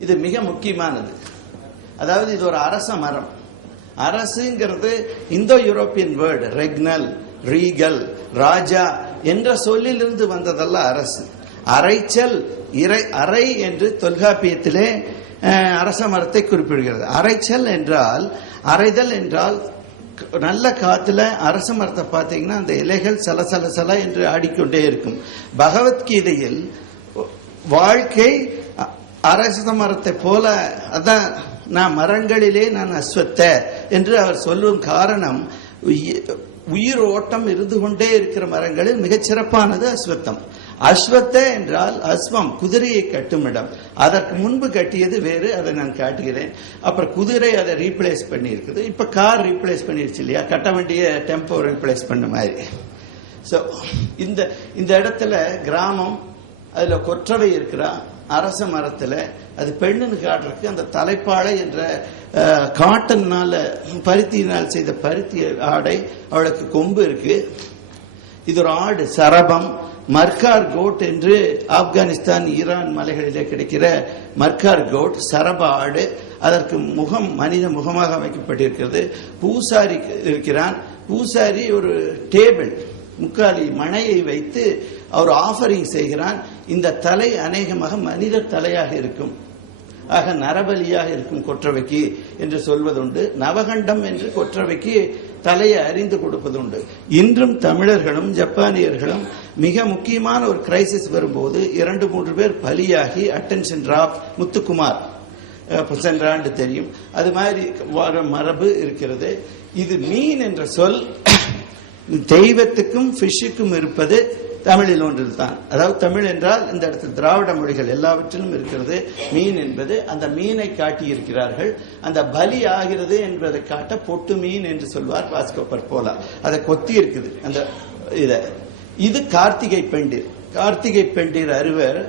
இது மிக முக்கியமானது. அதாவது இது ஒரு அரச மரம். அரசுங்கிறது இந்தோ யூரோப்பியன் வேர்டு, ரெக்னல், ரீகல், ராஜா என்ற சொல்லிலிருந்து வந்ததல்ல அரசு. அரைச்சல், அரை என்று தொல்காப்பியத்திலே அரச மரத்தை குறிப்பிடுகிறது. அரைச்சல் என்றால், அரைதல் என்றால் நல்ல காத்துல அரச மரத்தை பார்த்தீங்கன்னா அந்த இலைகள் சலசல என்று ஆடிக்கொண்டே இருக்கும். பகவத்கீதையில் வாழ்க்கை அரச மரத்தை போல, அதான் நான் மரங்களிலே நான் அஸ்வத்த என்று அவர் சொல்லும் காரணம், உயிர் ஓட்டம் இருந்து கொண்டே இருக்கிற மரங்களில் மிகச் சிறப்பானது அஸ்வத்தம். அஸ்வத்த என்றால் அஸ்வம், குதிரையை கட்டும் இடம். அதற்கு முன்பு கட்டியது வேறு, அதை நான் காட்டுகிறேன். அப்புறம் குதிரை அதை ரீப்ளேஸ் பண்ணி இருக்குது. இப்ப கார் ரீப்ளேஸ் பண்ணிருச்சு இல்லையா, கட்ட வேண்டிய டெம்போ ரீப்ளேஸ் பண்ண மாதிரி. ஸோ இந்த இடத்துல கிராமம், அதுல கொற்றவை இருக்கிறா அரச மரத்துல. அது பெண்ணுன்னு காட்டுறதுக்கு அந்த தலைப்பாழை என்ற காட்டன்னால, பருத்தியினால் செய்த பருத்தி ஆடை, அவளுக்கு கொம்பு இருக்கு. இது ஒரு ஆடு, சரபம். மர்கார் கோட் என்று ஆப்கானிஸ்தான், ஈரான் மலைகளிலே கிடைக்கிற மர்கார் கோட், சரப ஆடு. அதற்கு முகம் மனித முகமாக அமைக்கப்பட்டிருக்கிறது. பூசாரி இருக்கிறான். பூசாரி ஒரு டேபிள், முக்காலி மணையை வைத்து அவர் ஆஃபரிங் செய்கிறான். இந்த தலை அநேகமாக மனித தலையாக இருக்கும். ஆக நரபலியாக இருக்கும் கொற்றவைக்கு என்று சொல்வதுண்டு. நவகண்டம் என்று கொற்றவைக்கு தலையை அறிந்து கொடுப்பதுண்டு. இன்றும் தமிழர்களும் ஜப்பானியர்களும் மிக முக்கியமான ஒரு கிரைசிஸ் வரும்போது 2-3 பேர் பலியாகி அட்டென்ஷன் டிராப். முத்துக்குமார் சென்ற ஆண்டு தெரியும். அது மாதிரி மரபு இருக்கிறது. இது மீன் என்ற சொல் தெய்வத்துக்கும் ஃபிஷ்ஷுக்கும் இருப்பது தமிழில் ஒன்றில் தான். அதாவது தமிழ் என்றால் இந்த இடத்தில் திராவிட மொழிகள் எல்லாவற்றிலும் இருக்கிறது. மீன் என்பது அந்த மீனை காட்டி இருக்கிறார்கள். அந்த பலி ஆகிறது என்பதை காட்ட பொட்டு மீன் என்று சொல்வார் வாஸ்கோபர் போலா. அதை கொத்தி இருக்குது அந்த இது கார்த்திகை பெண்டிர். கார்த்திகை பெண்டிர் அறுவர்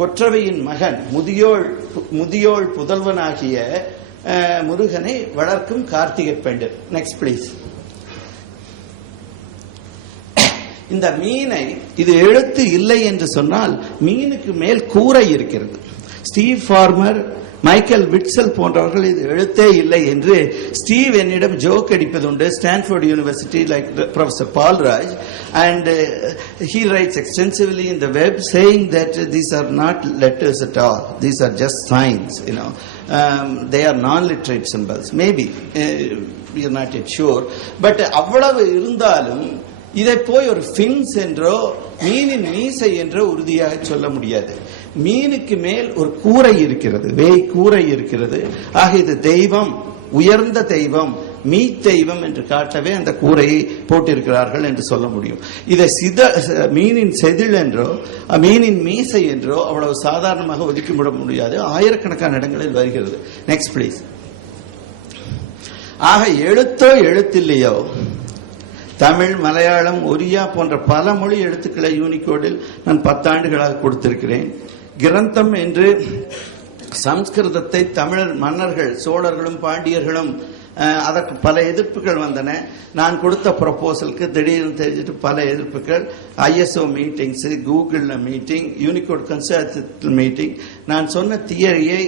கொற்றவையின் மகன், முதியோள் புதல்வனாகிய முருகனை வளர்க்கும் கார்த்திகை பெண்டிர். Next please. இந்த மீனை, இது எழுத்து இல்லை என்று சொன்னால் மீனுக்கு மேல் கூரை இருக்கிறது. ஸ்டீவ் ஃபார்மர், மைக்கேல் விட்சல் போன்றவர்கள் இது எழுத்தே இல்லை என்று ஸ்டீவ் என்னிடம் ஜோக் அடிப்பதுண்டு. Stanford university, like professor Paulraj, and he writes extensively in the web saying that these are not letters at all, these are just signs, they are non-literate symbols. Maybe we are not yet sure, but அவ்வளவு இருந்தாலும் இதை போய் ஒரு fins என்றோ மீனின் மீசை என்றோ உறுதியாக சொல்ல முடியாது. மீனுக்கு மேல் ஒரு கூரை இருக்கிறது, வேய் கூரை இருக்கிறது. ஆக இது தெய்வம், உயர்ந்த தெய்வம், மீ தெய்வம் என்று காட்டவே அந்த கூரையை போட்டிருக்கிறார்கள் என்று சொல்ல முடியும். இதை மீனின் செதில் என்றோ மீனின் மீசை என்றோ அவ்வளவு சாதாரணமாக ஒதுக்கிவிட முடியாது. ஆயிரக்கணக்கான இடங்களில் வருகிறது. Next please. ஆக எழுத்தோ எழுத்தில்லையோ, தமிழ், மலையாளம், ஒரியா போன்ற பல மொழி எழுத்துக்களை யூனிகோடில் நான் 10 ஆண்டுகளாக கொடுத்திருக்கிறேன். கிரந்தம் என்று சம்ஸ்கிருதத்தை தமிழர் மன்னர்கள், சோழர்களும் பாண்டியர்களும், அதற்கு பல எதிர்ப்புகள் வந்தன. நான் கொடுத்த ப்ரொபோசலுக்கு திடீர்னு தெரிஞ்சிட்டு பல எதிர்ப்புகள். ISO meetings, Google meeting, Unicode consortium meeting. நான் சொன்ன தியரியை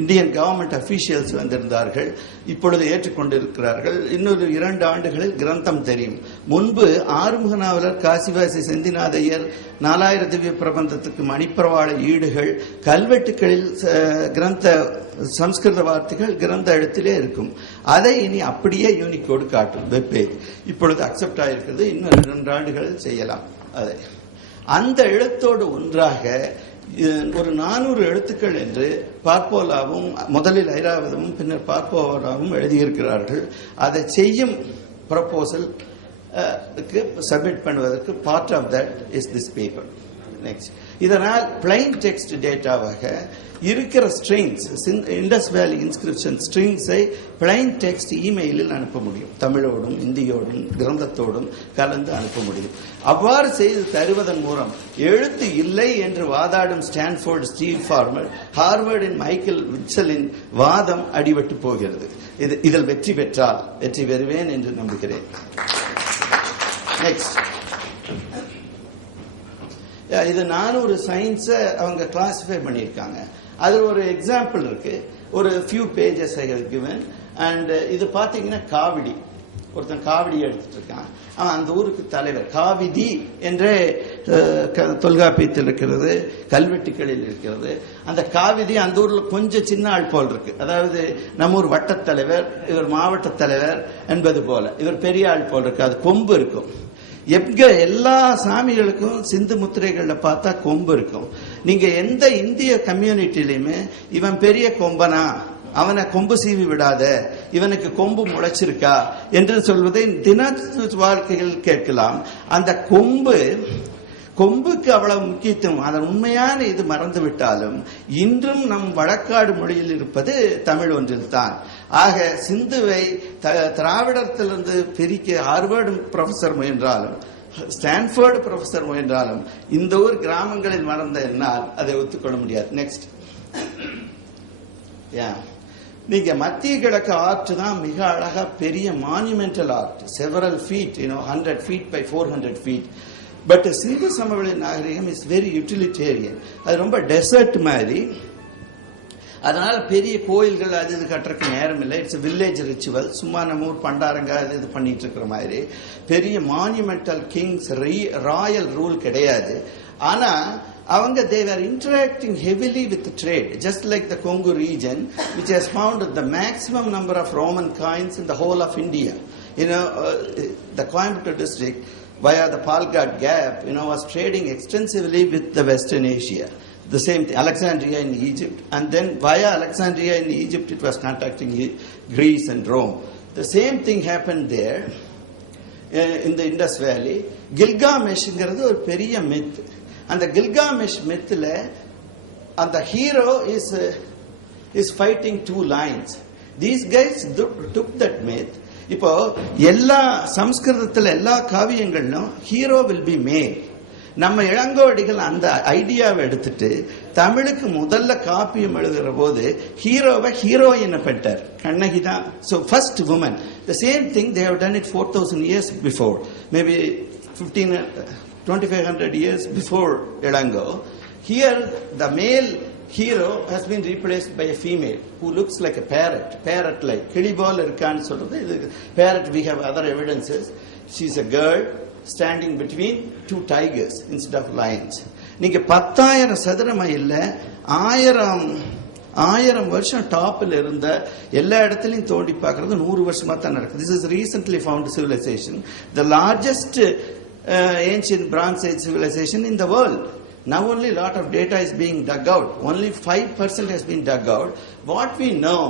இந்தியன் கவர்மெண்ட் அபிஷியல்ஸ் வந்திருந்தார்கள், இப்பொழுது ஏற்றுக்கொண்டிருக்கிறார்கள். இன்னொரு 2 ஆண்டுகளில் கிரந்தம் தெரியும். முன்பு ஆறுமுக நாவலர், காசிவாசி செந்திநாதையர், 4000 திவ்ய பிரபந்தத்துக்கு மணிப்பிரவாள ஈடுகள், கல்வெட்டுகளில் கிரந்த சம்ஸ்கிருத வார்த்தைகள் கிரந்த எழுத்திலே இருக்கும். அதை இனி அப்படியே யூனிகோடு காட்டும் வெப்பேஜ். இப்பொழுது அக்செப்ட் ஆயிருக்கிறது. இன்னும் 2 ஆண்டுகளில் செய்யலாம். அதை அந்த எழுத்தோடு ஒன்றாக ஒரு 400 எழுத்துக்கள் என்று பார்ப்போலாவும், முதலில் ஐராவதமும் பின்னர் பார்ப்போலாவும் எழுதியிருக்கிறார்கள். அதை செய்யும் ப்ரொபோசல் சப்மிட் பண்ணுவதற்கு part of that is this paper. Next. இதனால் பிளைன் டெக்ஸ்ட் டேட்டாவாக இருக்கிற ஸ்ட்ரிங்ஸ், இண்டஸ் வேலி இன்ஸ்கிரிப்ஷன் ஸ்ட்ரிங்ஸை பிளைன் டெக்ஸ்ட் இமெயிலில் அனுப்ப முடியும். தமிழோடும் இந்தியோடும் கிரந்தத்தோடும் கலந்து அனுப்ப முடியும். அவ்வாறு செய்து தருவதன் மூலம் எழுத்து இல்லை என்று வாதாடும் ஸ்டான்ஃபோர்டு ஸ்டீவ் ஃபார்மர், ஹார்வர்டின் மைக்கேல் விட்சலின் வாதம் அடிபட்டு போகிறது. இதில் வெற்றி பெற்றால் வெற்றி பெறுவேன் என்று நம்புகிறேன். நெக்ஸ்ட். இது 400 சயின்ஸை அவங்க கிளாசிஃபை பண்ணியிருக்காங்க. அது ஒரு எக்ஸாம்பிள் இருக்கு, ஒரு few pages I have given. And இது பார்த்தீங்கன்னா காவிடி, ஒருத்தன் காவிடி எடுத்துட்டு இருக்கான், அவன் அந்த ஊருக்கு தலைவர். காவிதி என்றே தொல்காப்பியத்தில் இருக்கிறது, கல்வெட்டுகளில் இருக்கிறது. அந்த காவிதி அந்த ஊர்ல கொஞ்சம் சின்ன ஆள் போல் இருக்கு. அதாவது நம்ம ஊர் வட்டத்தலைவர், இவர் மாவட்ட தலைவர் என்பது போல, இவர் பெரிய ஆள் போல் இருக்கு. அது கொம்பு இருக்கும். எங்க எல்லா சாமிகளுக்கும் சிந்து முத்திரைகள்ல பார்த்தா கொம்பு இருக்கும். நீங்க எந்த இந்திய கம்யூனிட்டிலையுமே இவன் பெரிய கொம்பனா, அவனை கொம்பு சீவி விடாத, இவனுக்கு கொம்பு முளைச்சிருக்கா என்று சொல்வதை தின வாழ்க்கையில் கேட்கலாம். அந்த கொம்புக்கு அவ்வளவு முக்கியத்துவம், அதன் உண்மையான இது மறந்து விட்டாலும் இன்றும் நம் வழக்காடு மொழியில் இருப்பது தமிழ் ஒன்றில் தான். ஆக சிந்துவை திராவிடத்திலிருந்து பிரிக்க ஹார்வர்டு ப்ரொஃபசர் முயன்றாலும், ஸ்டான்ஃபோர்டு ப்ரொஃபசர் முயன்றாலும் இந்த ஊர் கிராமங்களில் மறந்த என்னால் அதை ஒத்துக்கொள்ள முடியாது. நெக்ஸ்ட், நீங்க மத்திய கிழக்கு ஆர்ட் தான் மிக அழகா பெரிய monumental art, several feet, 100 feet by 400 feet. But Sindhu சமவெளி நாகரிகம் இஸ் வெரி யூட்டிலிட்டேரியன். அது ரொம்ப டெசர்ட் மாதிரி, அதனால பெரிய கோயில்கள் அது இது கட்டுறதுக்கு நேரம் இல்லை. It's village ritual. சும்மா நம்ம ஊர் பண்டாரங்க அது இது பண்ணிட்டு இருக்கிற மாதிரி பெரிய மானுமெண்டல் கிங்ஸ் ராயல் ரூல் கிடையாது. ஆனா அவங்க they were interacting heavily with the trade, just like the Kongu region, which has found the maximum number of Roman coins in the whole of India. The Coimbatore district via the Palghat Gap, was trading extensively with the Western Asia. The same thing, Alexandria in Egypt, and then via Alexandria in Egypt it was contacting Greece and Rome. The same thing happened there in the Indus Valley. Gilgamesh-ங்கிறது ஒரு பெரிய myth. அந்த கில்காமெஷ் மித்ல அந்த hero is fighting 2 lions. These guys took that myth. இப்போ எல்லா சம்ஸ்கிருதத்துல எல்லா காவியங்களிலும் hero will be male. நம்ம இளங்கோவடிகள் அந்த ஐடியாவை எடுத்துட்டு தமிழுக்கு முதல்ல காப்பியம் எழுதுகிற போது ஹீரோவை ஹீரோயினை பெற்றார். கண்ணகி தான். So first woman. The same thing they have done it 4000 years before, maybe 2500 years before Elango. Here the male hero has been replaced by a female who looks like a parrot like. Kilibol irkan solradhu idu parrot. We have other evidences. She's a girl standing between 2 tigers instead of lions. நீங்க 10000 சதுர மைல்ல 1000 வருஷம் டாப்ல இருந்த எல்லா இடத்துலயும் தோண்டி பார்க்கிறது 100 வருஷமா தான் நடக்குது. This is recently found civilization, the largest ancient Bronze Age civilization in the world. Now only a lot of data is being dug out. Only 5% has been dug out. What we know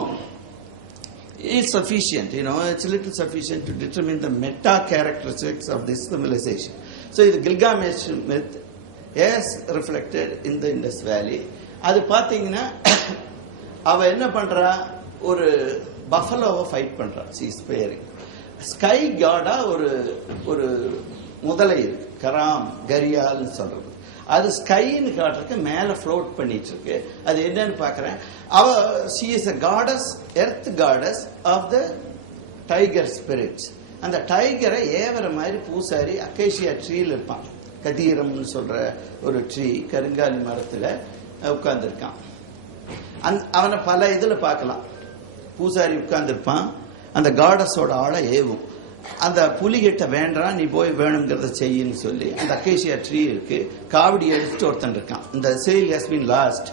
is sufficient. It's a little sufficient to determine the meta characteristics of this civilization. So the Gilgamesh myth is reflected in the Indus Valley. அது பாத்தீங்கன்னா அவ என்ன பண்றா, ஒரு பஃபலோவை fight பண்றா. she is sparing. Sky காடா ஒரு முதலை இருக்கு, கராம் கரியால் சொல்றது. அது ஸ்கைன்னு காட்டுறதுக்கு மேல ஃப்ளோட் பண்ணிட்டு இருக்கு. அது என்னன்னு பாக்குறேன். அவ she is a goddess, earth goddess of the tiger spirits. அந்த டைகரை ஏவர மாதிரி பூசாரி அக்கேஷியா ட்ரீல இருப்பான். கதீரம்னு சொல்ற ஒரு ட்ரீ, கருங்காலி மரத்துல உட்கார்ந்து இருக்கான். அவனை பல இதுல பார்க்கலாம். பூசாரி உட்கார்ந்து இருப்பான், அந்த காடஸோட ஆளை ஏவும். அந்த புலிகிட்ட வேண்டாம், நீ போய் வேணுங்கிறத செய்யின்னு சொல்லி அந்த அக்கேஷியா ட்ரீ இருக்கு, காவடி எடுத்துட்டு ஒருத்தன் இருக்கான். இந்த சேல் ஹஸ் பீன் லாஸ்ட்.